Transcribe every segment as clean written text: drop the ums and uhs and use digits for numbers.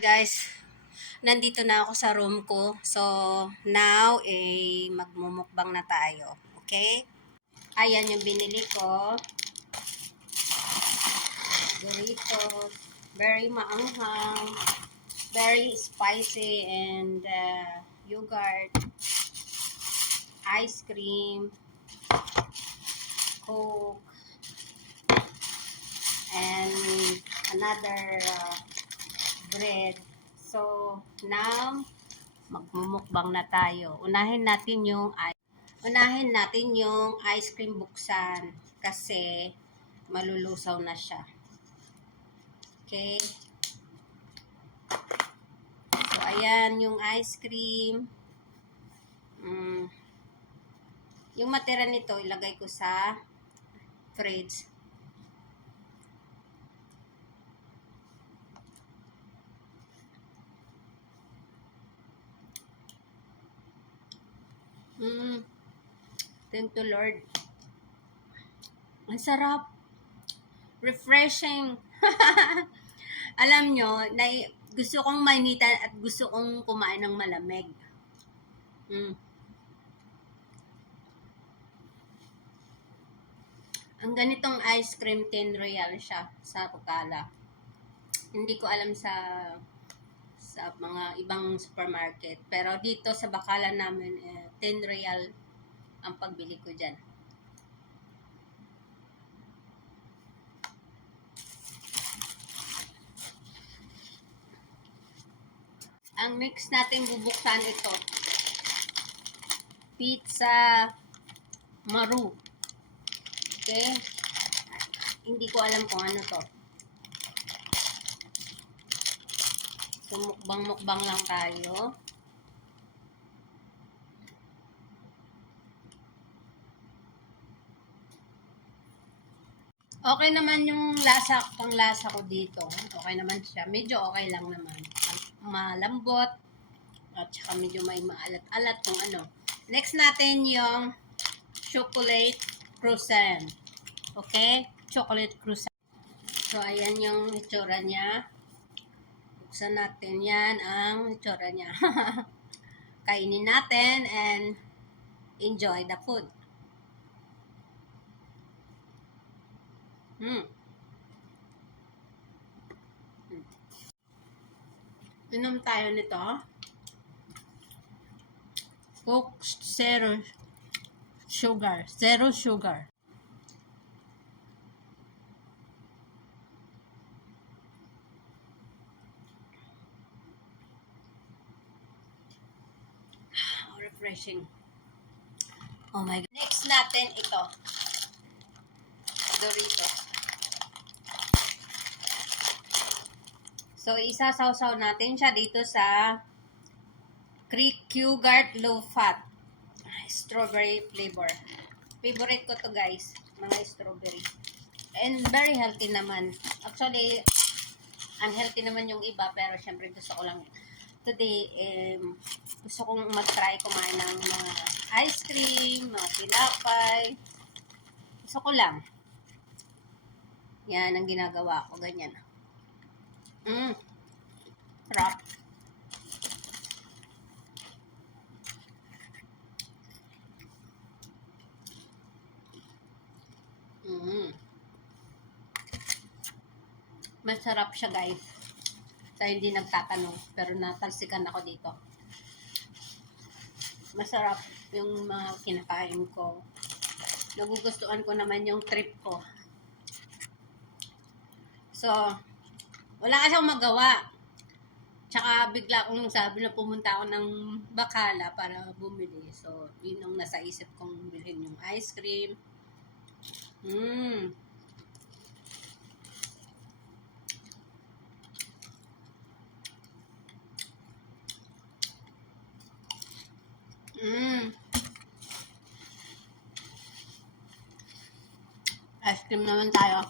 Guys, nandito na ako sa room ko. So, now, magmumukbang na tayo. Okay? Ayan yung binili ko. Doritos. Very maanghang. Very spicy. And yogurt. Ice cream. Coke. And another bread. So, now, magmumukbang na tayo. Unahin natin yung ice cream buksan kasi malulusaw na siya. Okay? So, ayan yung ice cream. Yung matira nito, ilagay ko sa fridge. Thank you, Lord. Ang sarap. Refreshing. Alam nyo, gusto kong mainitan at gusto kong kumain ng malamig. Ang ganitong ice cream, 10 real siya sa Pukala. Hindi ko alam sa mga ibang supermarket. Pero dito sa Bakalan namin, 10 real ang pagbili ko dyan. Ang mix natin bubuksan ito. Pizza Maru. Okay? Hindi ko alam kung ano to. So, mukbang lang tayo. Okay naman yung panglasa ko dito. Okay naman siya. Medyo okay lang naman. Malambot. At saka medyo may maalat-alat kung ano. Next natin yung chocolate croissant. Okay? Chocolate croissant. So, ayan yung itsura niya. Buksan natin yan ang itsura niya. Kainin natin and enjoy the food. Inom tayo nito. Coke Zero Sugar. Zero sugar. Refreshing. Oh my God. Next natin ito. Doritos. So, isasawsaw natin siya dito sa Yogurt Low Fat. Strawberry flavor. Favorite ko to guys. Mga strawberry. And very healthy naman. Actually, unhealthy naman yung iba. Pero syempre gusto ko lang. Today, gusto kong mag-try kumain ng mga ice cream, mga tinapay. Gusto ko lang. Yan ang ginagawa ko. Ganyan. Sarap. Masarap siya guys. Sa hindi nagtatanong. Pero natalsikan ako dito. Masarap yung mga kinakain ko. Nagugustuhan ko naman yung trip ko. So, wala kasi akong magawa. Tsaka bigla akong sabi na pumunta ako ng Bacala para bumili. So, yun ang nasa isip kong bilhin yung ice cream. Ice cream naman tayo.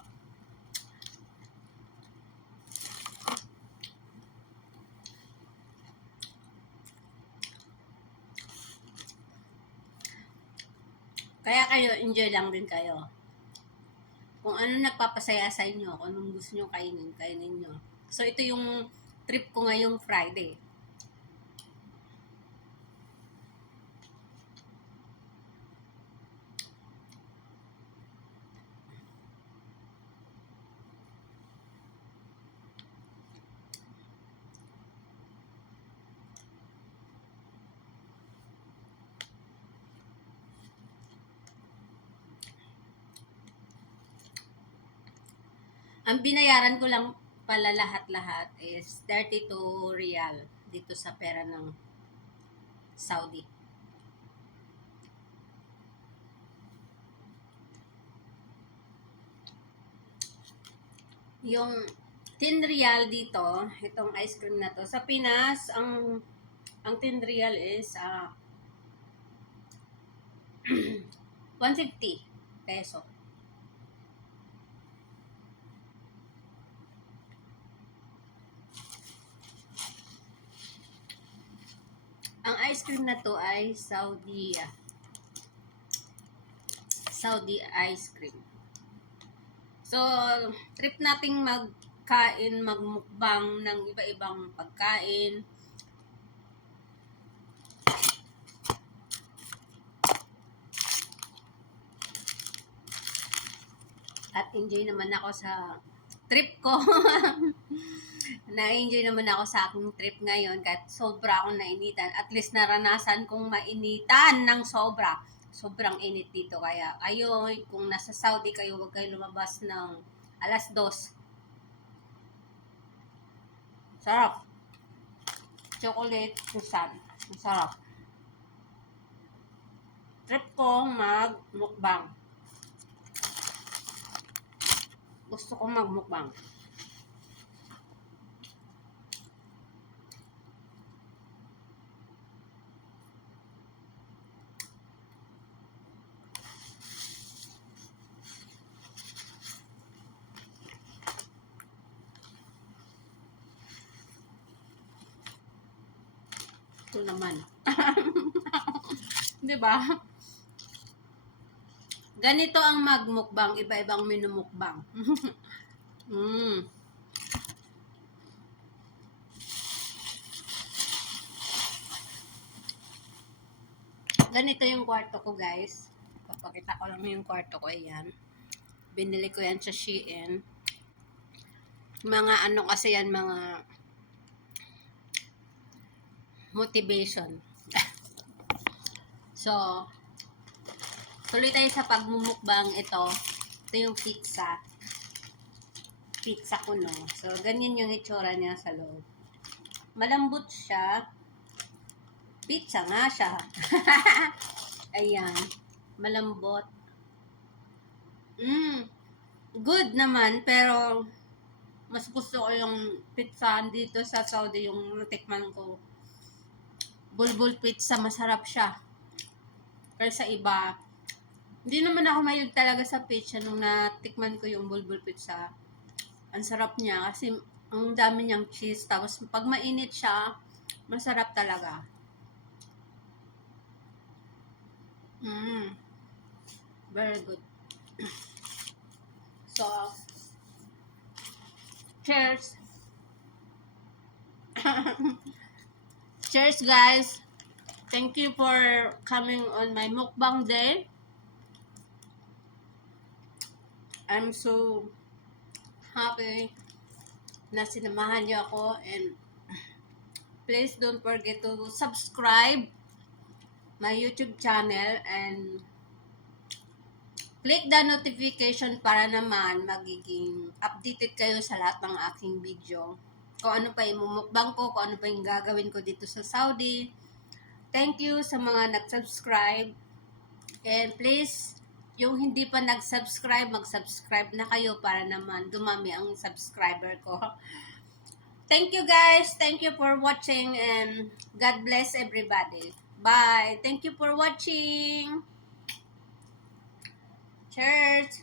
Kaya kayo, enjoy lang din kayo. Kung ano nagpapasaya sa inyo, kung anong gusto nyo kainin, kainin nyo. So, ito yung trip ko ngayong Friday. Ang binayaran ko lang pala lahat-lahat is 32 real dito sa pera ng Saudi. Yung 10 real dito, itong ice cream na to. Sa Pinas, ang 10 real is 150 peso. Ang ice cream na to ay Saudi ice cream. So, trip nating magkain, magmukbang ng iba-ibang pagkain. At enjoy naman ako sa trip ko. Na-enjoy naman ako sa aking trip ngayon kahit sobra akong nainitan. At least naranasan kong mainitan ng sobra. Sobrang init dito. Kaya kayo, kung nasa Saudi kayo, huwag kayo lumabas ng 2:00. Sarap. Chocolate croissant. Sarap. Trip kong magmukbang. Gusto kong magmukbang. Ito naman. Diba? Ganito ang magmukbang, iba-ibang minumukbang. Ganito yung kwarto ko, guys. Papakita ko lang yung kwarto ko. Ayan. Binili ko yan sa Shein. Mga ano kasi yan, mga motivation. So, tuloy tayo sa pagmumukbang. Ito yung pizza. Pizza ko, no? So, ganyan yung itsura niya sa loob. Malambot siya. Pizza nga siya. Ayan. Malambot. Good naman, pero mas gusto ko yung pizza dito sa Saudi, yung natikman ko. Bulbul pizza, masarap siya. Pero sa iba, hindi naman ako mahilig talaga sa pizza nung natikman ko yung bulbul pizza. Ang sarap niya kasi ang dami niyang cheese. Tapos pag mainit siya, masarap talaga. Very good. So, cheers. Cheers, guys. Thank you for coming on my mukbang day. I'm so happy na sinamahan niyo ako, and please don't forget to subscribe my YouTube channel and click the notification para naman magiging updated kayo sa lahat ng aking video. Kung ano pa yung mumukbang ko, kung ano pa yung gagawin ko dito sa Saudi. Thank you sa mga nag-subscribe. And please, yung hindi pa nag-subscribe, mag-subscribe na kayo para naman dumami ang subscriber ko. Thank you, guys. Thank you for watching, and God bless everybody. Bye. Thank you for watching. Cheers.